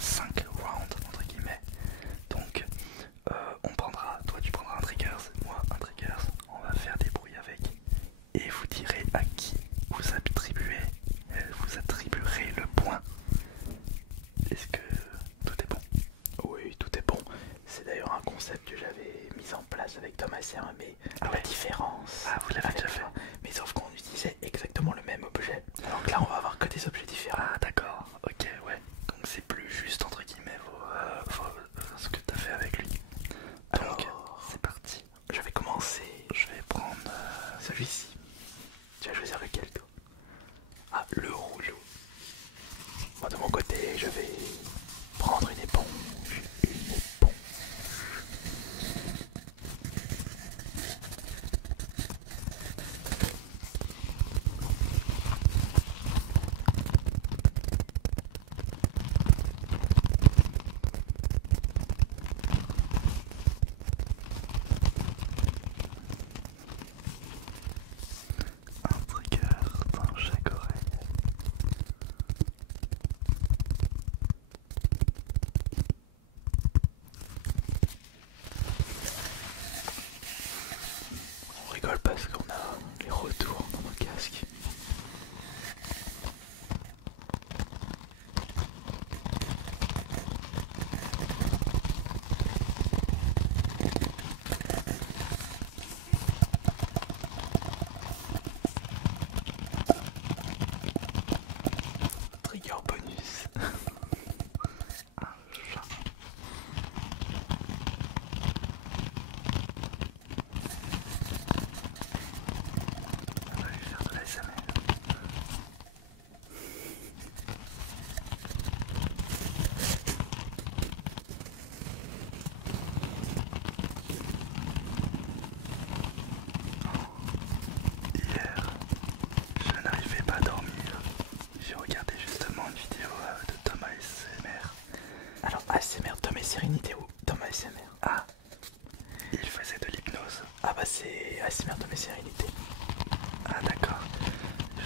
5 rounds entre guillemets. Donc toi tu prendras un triggers, moi un triggers, on va faire des bruits avec et vous direz à qui vous attribuerez le point. Est-ce que tout est bon? Oui, tout est bon. C'est d'ailleurs un concept que j'avais mis en place avec Thomas et Serre, mais à la différence. Ah, vous l'avez déjà fait? Mais sauf qu'on utilisait exactement le même objet. Alors que là, on va avoir que des objets différents. Ah d'accord, ok, ouais. Donc c'est plus juste entre guillemets ce que tu as fait avec lui. Donc c'est parti. Je vais commencer. Je vais prendre Celui-ci. Tu vas choisir lequel, toi? Ah, le rouge. Moi, de mon côté, je vais prendre une éponge. Une éponge. un trigger dans chaque oreille. On rigole parce qu'on a les retours dans nos casques. Trigger bonus. Un chat. On va lui faire de l'ASMR. Hier, je n'arrivais pas à dormir. J'ai regardé justement une vidéo de Thomas ASMR. Alors, ASMR Thomas et Sérénité ou Thomas ASMR? Ah, il faisait de l'hypnose. Ah bah c'est ASMR Thomas et Sérénité. Ah d'accord,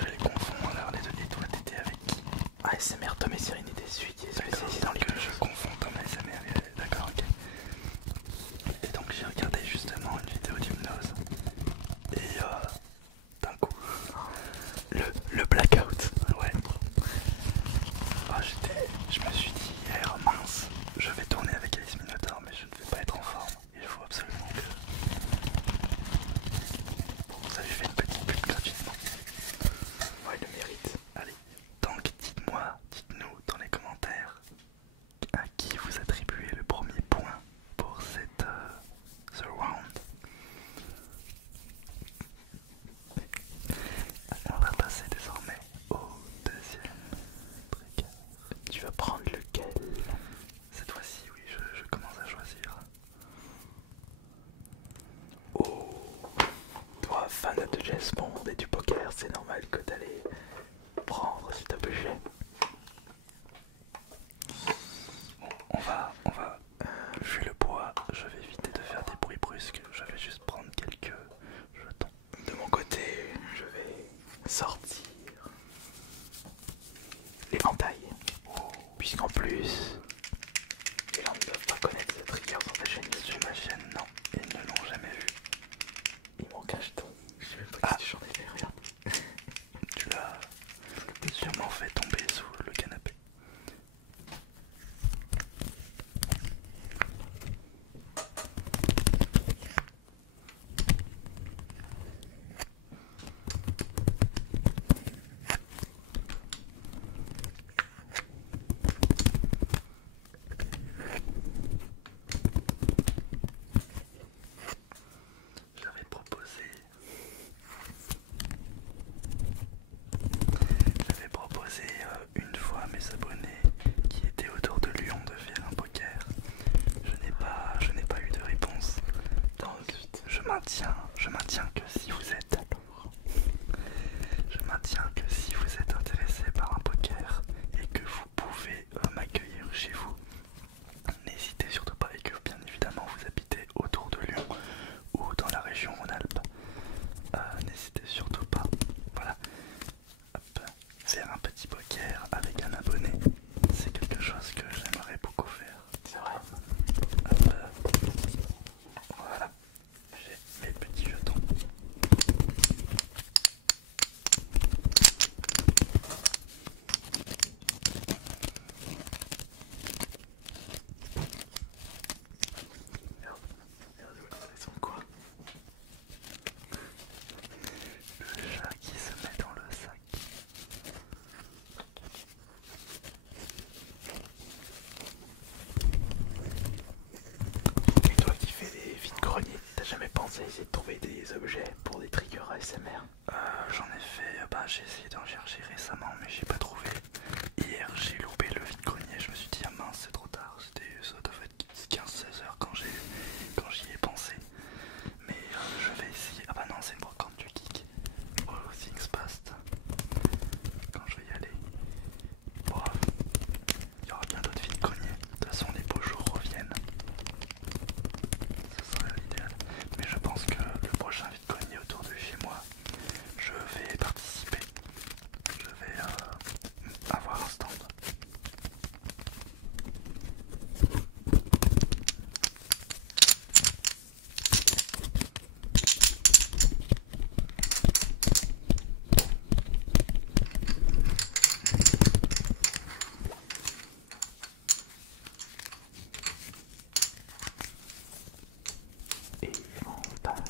je les confonds alors les deux. Et toi t'étais avec qui? ASMR Thomas et Sérénité, celui qui est spécialisé dans les que je confonds Thomas ASMR. D'accord, ok. Et donc j'ai regardé justement une vidéo d'hypnose. Et d'un coup, le blackout. ouais. Ah, je me suis dit hier, mince, je vais tourner avec Alice Minotaur, mais je ne vais pas être en forme. Il faut absolument que ça lui fait une petite pub gratuitement. Ouais, il le mérite. Allez, donc dites-nous dans les commentaires à qui vous attribuez le premier point pour ce round. On va passer désormais au deuxième trigger. Tu vas prendre lequel? Cette fois-ci, oui, je commence à choisir. Oh, toi, fan de James Bond et du poker, c'est normal que t'allais prendre cet objet. Bon, vu le poids, je vais éviter de faire des bruits brusques. Je vais juste prendre quelques jetons. De mon côté, je vais sortir l'éventail. Puisqu'en plus, les gens ne doivent pas connaître ce trigger sur ta chaîne Sur YouTube. ma chaîne, non, ils ne l'ont jamais vu. Il manque un jeton. Je sais même pas si j'en ai fait, regarde. Tu l'as sûrement fait tomber sous le canapé. ASMR? J'en ai fait, bah j'ai essayé d'en chercher récemment mais j'ai pas trouvé. Hier j'ai loupé le vide-grenier, je me suis dit ah mince c'est trop tard, ça doit être 15-16 heures quand j'y ai pensé. Mais je vais essayer, ah bah non c'est une brocante du geek, All Things Past, quand je vais y aller. Bon, il y aura bien d'autres vide-greniers, de toute façon les beaux jours reviennent. Ce serait l'idéal. Mais je pense que le prochain vide-grenier autour de chez moi, je vais participer. Je vais avoir un stand. Et on passe.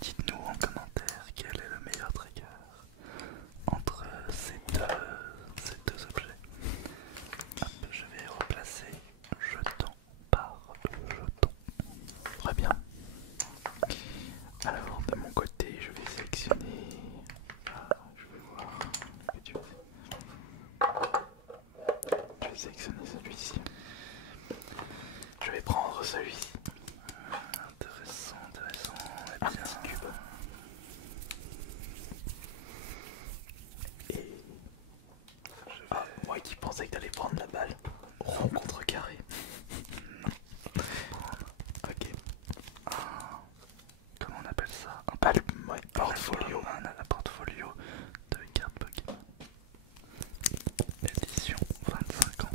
Dites-nous en commentaire quel est le meilleur trigger entre ces deux objets. Hop, je vais replacer jeton par jeton. Très bien. Alors de mon côté, je vais sélectionner. Je vais voir ce que tu fais. Je vais sélectionner celui-ci. Je vais prendre celui-ci. Intéressant, intéressant. Eh Un bien, petit cube. Et moi qui pensais que t'allais prendre la balle. Rond contre carré. Ok. comment on appelle ça? Ouais, portfolio. Un portfolio de cartes Pokémon. Édition 25 ans.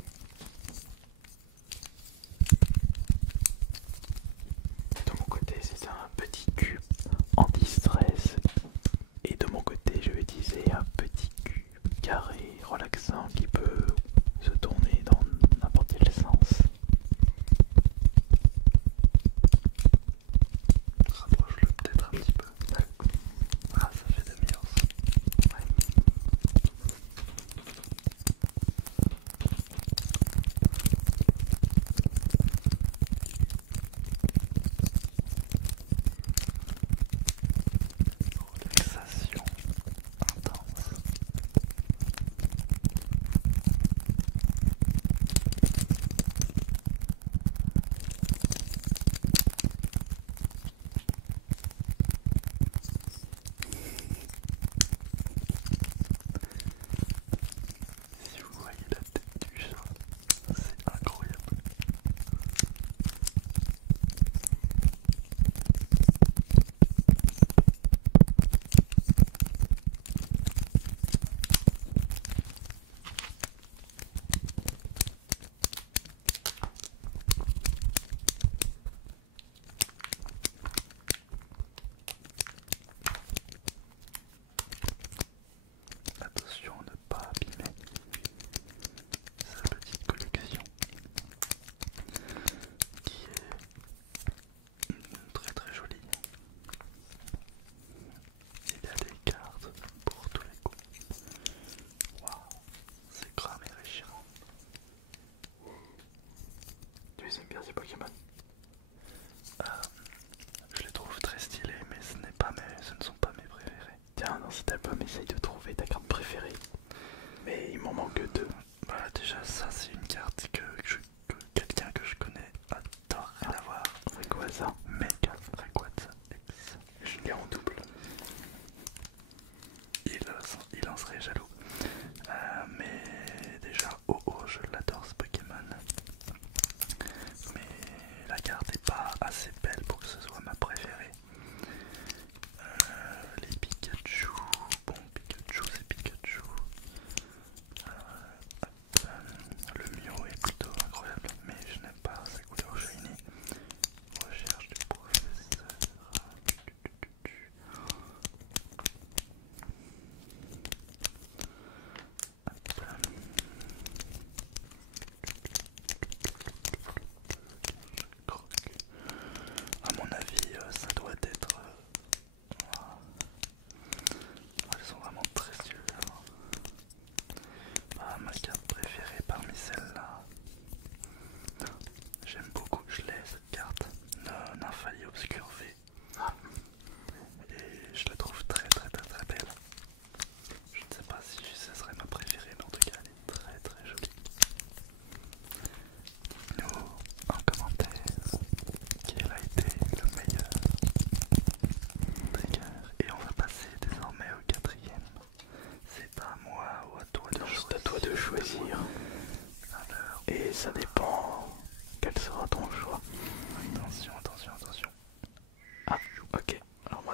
De mon côté, c'est un petit cube anti-stress. Et de mon côté, je vais utiliser un petit cube carré relaxant qui peut se tourner dans n'importe quel sens. Rapproche-le peut-être un petit peu. Ah, ça fait demi-heure. Ouais.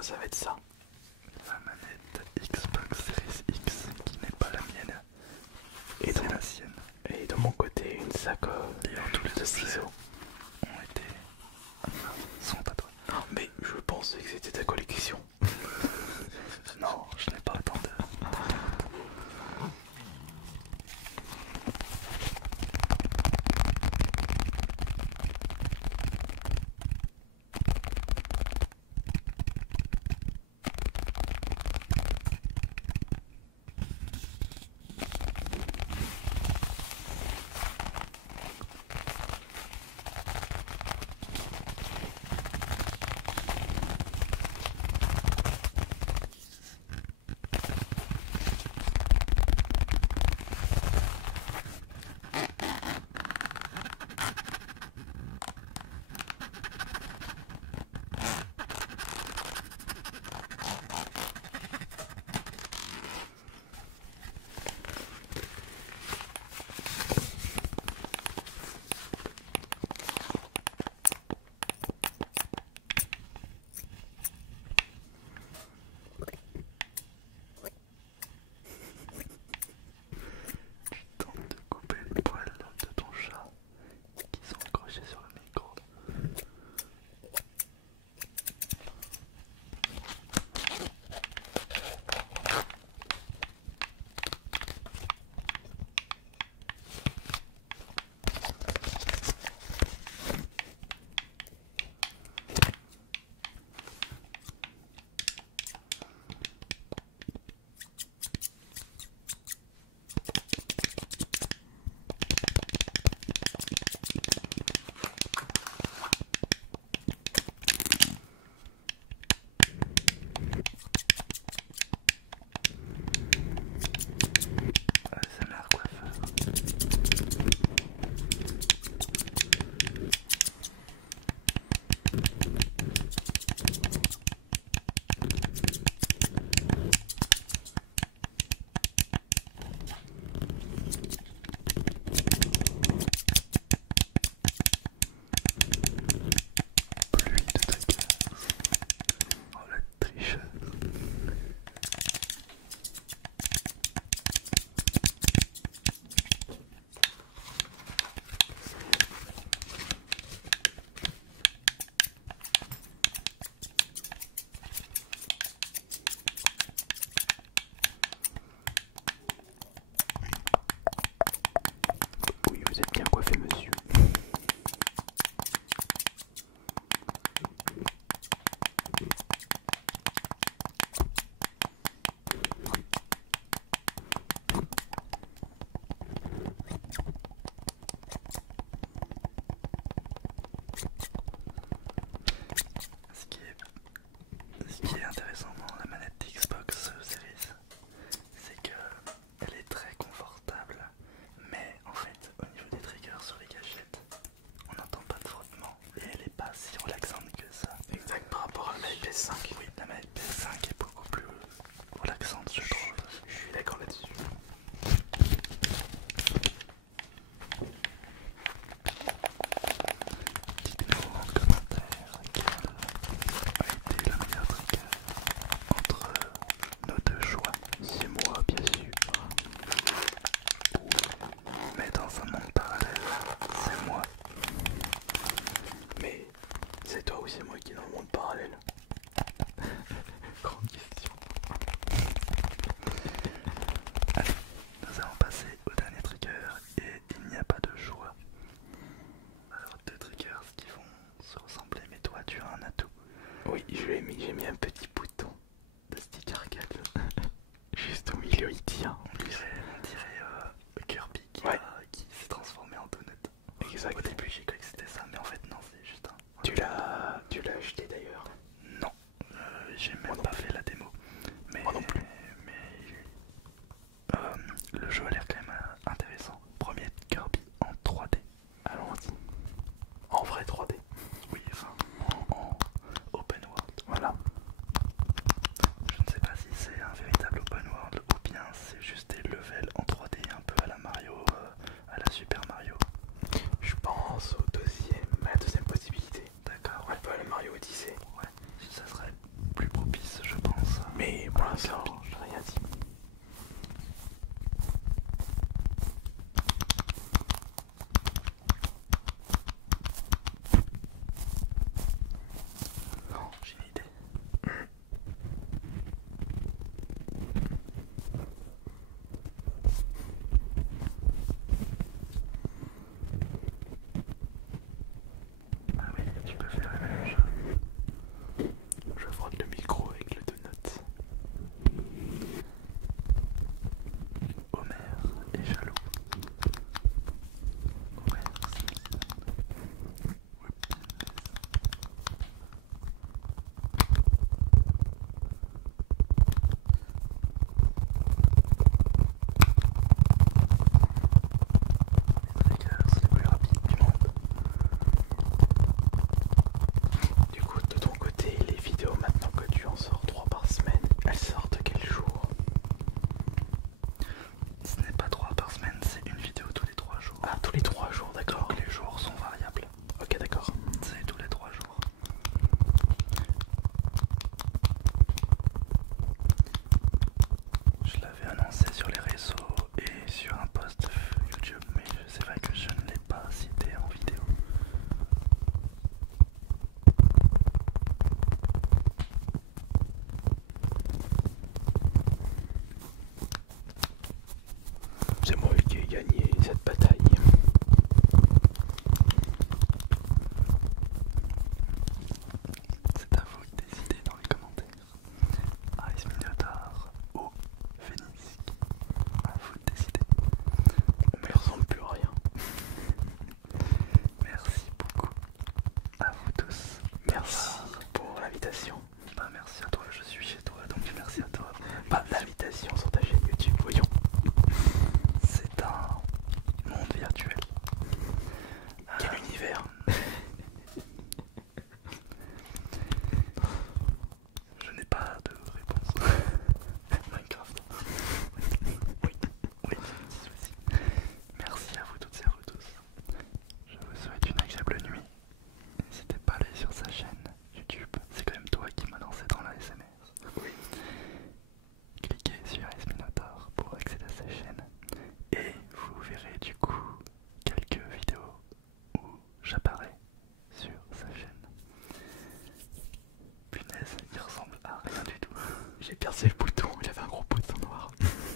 ça va être ça. La manette Xbox Series X qui n'est pas la mienne. Et c'est la sienne. Et de mon côté, une sacoche D'ailleurs, tous les de deux ciseaux. ont été. Sont à toi. Mais je pensais que c'était ta collection. Non, je n'ai pas autant de. Tente de couper les poils de ton chat qui sont accrochés sur le micro. ASMR coiffeur. Pluie de triggers. Oh la tricheuse. Oui, vous êtes bien coiffé, monsieur. Ce qui est intéressant dans la manette Xbox Series, c'est que elle est très confortable, mais en fait, au niveau des triggers sur les gâchettes, on n'entend pas de frottement et elle est pas si relaxante que ça. Exact, par rapport à la manette PS5. Oui, la manette PS5 est beaucoup plus relaxante, je trouve. Je suis d'accord là-dessus. Dites-nous en commentaire quel a été le meilleur trigger entre nos deux choix. C'est moi, bien sûr. Mais dans un monde parallèle, c'est moi. Mais c'est toi ou c'est moi qui est dans le monde parallèle? Grande question. Allez, nous allons passer au dernier trigger et il n'y a pas de choix. Alors deux triggers qui vont se ressembler, mais toi tu as un atout. Oui, j'ai mis un petit bouton de stick arcade. Juste au milieu, il tient. On dirait Kirby qui, Ouais. qui s'est transformé en donut. Exact. Au début j'ai cru que c'était ça, mais en fait non, c'est juste un... Tu l'as acheté d'ailleurs? Non, j'ai Moi même non pas plus. fait la démo. Mais, Moi non plus. mais le jeu a l'air quand même intéressant. Premier Kirby en 3D. Allons-y. En vrai 3D. Oui, enfin, en open world. Voilà. Je ne sais pas si c'est un véritable open world ou bien c'est juste des levels en 3D un peu à la Mario, à la Super Mario. Je pense à la deuxième possibilité. D'accord, Un peu à la Mario Odyssey. ouais, si ça serait plus propice l'instant, j'ai rien dit. Non, j'ai une idée. Ah oui, tu peux faire la même chose. Je frotte le micro avec le donut. Homer est jaloux. Homer Simpson. Les triggers, c'est le plus rapide du monde. Du coup, de ton côté, les vidéos maintenant que tu en sors 3 par semaine, elles sortent quel jour? Ce n'est pas 3 par semaine, c'est une vidéo tous les 3 jours. Ah, tous les 3 jours, d'accord. Donc les jours sont variables. Ok, d'accord. C'est tous les 3 jours. Je l'avais annoncé sur les réseaux et sur un post YouTube, mais c'est vrai que je ne l'ai pas cité en vidéo. C'est moi qui ai gagné cette bataille. C'est à vous de décider dans les commentaires. Ice Minotaur ou Phoenix. À vous de décider. On me ressemble plus à rien. Merci beaucoup à vous tous. Merci pour l'invitation. Bah merci à toi, je suis chez toi, donc merci à toi. Pas l'invitation sur ta chaîne YouTube, voyons. C'est un monde virtuel. Quel univers? Je n'ai pas de réponse. Minecraft. Oui, oui, petit souci. Merci à vous toutes et à vous tous. Je vous souhaite une agréable nuit. N'hésitez pas à aller sur sa chaîne YouTube. C'est quand même toi qui m'as lancé dans la SMR. Oui. Cliquez sur Ice Minotaur pour accéder à sa chaîne. Et vous verrez du coup quelques vidéos où j'apparais sur sa chaîne. Punaise, il ressemble à rien du tout. J'ai percé le bouton.